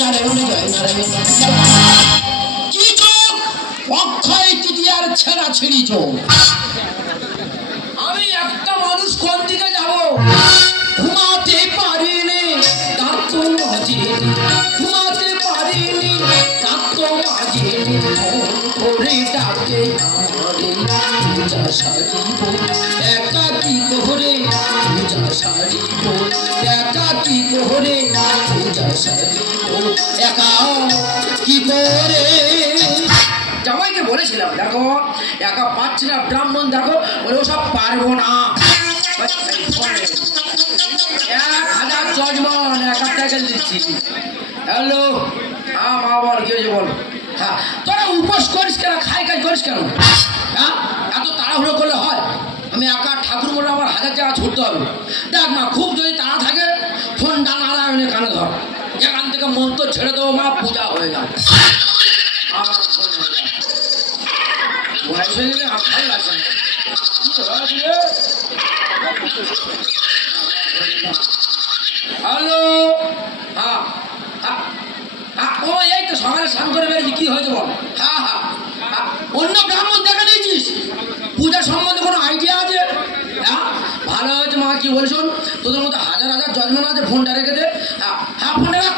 নারায়ণ জয় নারায়ণ। কি যোগ? অক্ষয় তৃতীয়ার ছেঁড়া ছিঁড়ি যোগ। আমি একটা মানুষ কোন দিকে যাব? ঘুমাতে পারিনি তার তো বাজেনি, ঘুমাতে পারিনি তার তো বাজেনি। করে ডাকে আমারে পূজা সারিব, একা কি করে পূজা সারিব, একা কি করে পূজা সারিব, একা কি করে। জামাইকে বলেছিলাম দেখো একা পাচ্ছি না, ব্রাহ্মণ দেখো বলে ওসব পারবো না। 1000 জজমান একা টাকা দিচ্ছি। হ্যালো, হ্যাঁ মা বল কি হয়েছে বল। হ্যাঁ তোরা উপোস করিস কেন, খাই কাজ করিস কেন? হ্যাঁ এত তাড়াহুড়ো করলে হয়? আমি একা ঠাকুর বলে আমার 1000 জায়গা ছুটতে হবে। দেখ মা খুব যদি তাড়া থাকে ফোনটা নারায়ণের কানে ধর, এখান থেকে মন্ত্র ছেড়ে দেবো মা, পূজা হয়ে যাবে। আমার ফোন বয়স হয়ে গেলে আর ভালো লাগছে না। হ্যালো, হ্যাঁ হ্যাঁ হ্যাঁ ও এই তো সকালে স্নান করে বেরিয়েছি। কি হয়েছে বল? হ্যাঁ হ্যাঁ হ্যাঁ অন্য ব্রাহ্মণ দেখা দিয়েছিস? পূজা সম্বন্ধে কোনো আইডিয়া আছে? হ্যাঁ ভালো হয়েছে মা। কি বলছো? তোদের মতো 1000 জজমান আছে, ফোনটা রেখে দে। হ্যাঁ হ্যাঁ ফোনটা রাখ।